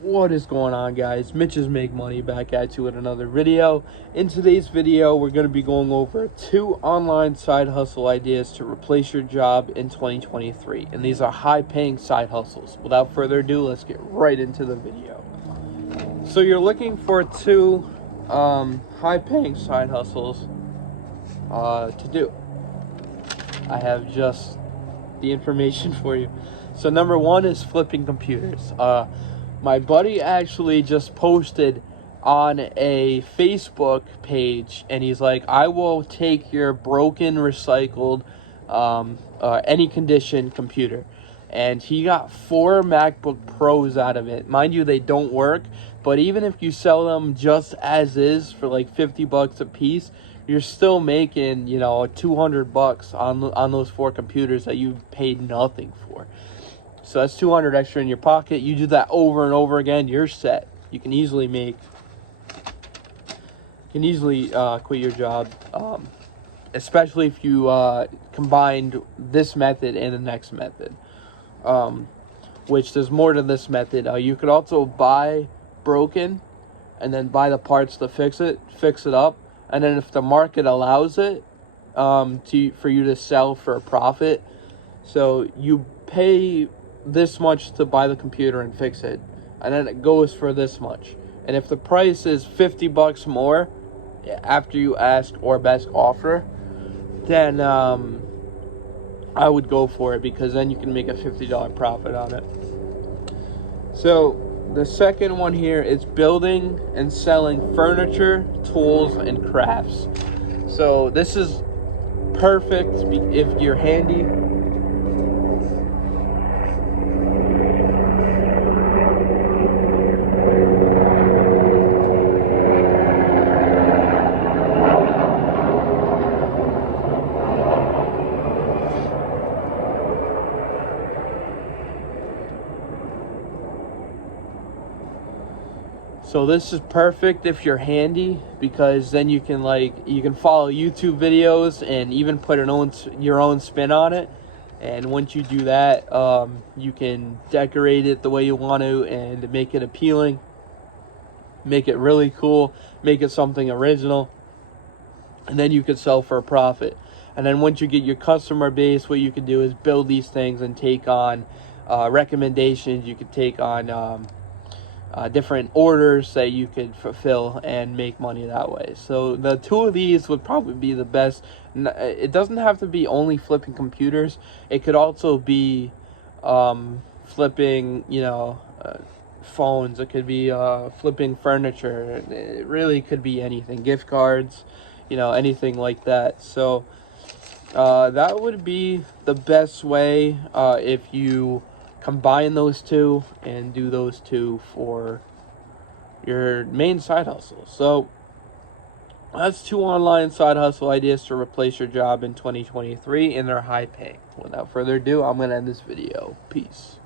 What is going on, guys? Mitch's Make Money back at you with another video. In today's video, we're going to be going over 2 online side hustle ideas to replace your job in 2023. And these are high-paying side hustles. Without further ado, let's get right into the video. So you're looking for 2 high-paying side hustles to do. I have just the information for you. So number 1 is flipping computers. My buddy actually just posted on a Facebook page, and he's like, I will take your broken, recycled, any condition computer. And he got 4 MacBook Pros out of it. Mind you, they don't work, but even if you sell them just as is for like $50 a piece, you're still making, you know, $200 on those 4 computers that you paid nothing for. So that's $200 extra in your pocket. You do that over and over again, you're set. You can easily quit your job, especially if you combined this method and the next method, which there's more to this method. You could also buy broken and then buy the parts to fix it up, and then if the market allows it, for you to sell for a profit. So you pay this much to buy the computer and fix it, and then it goes for this much. And if the price is $50 more after you ask or best offer, then I would go for it, because then you can make a $50 profit on it. So the second one here is building and selling furniture, tools, and crafts. So this is perfect if you're handy. So this is perfect if you're handy, because then you can follow YouTube videos and even put your own spin on it. And once you do that, you can decorate it the way you want to and make it appealing, make it really cool, make it something original, and then you can sell for a profit. And then once you get your customer base, what you can do is build these things and take on recommendations. You could take on different orders that you could fulfill and make money that way. So the 2 of these would probably be the best. It doesn't have to be only flipping computers. It could also be flipping, phones. It could be flipping furniture. It really could be anything. Gift cards, anything like that. So that would be the best way if you combine those 2 and do those 2 for your main side hustle. So that's 2 online side hustle ideas to replace your job in 2023, and they're high paying. Without further ado, I'm going to end this video. Peace.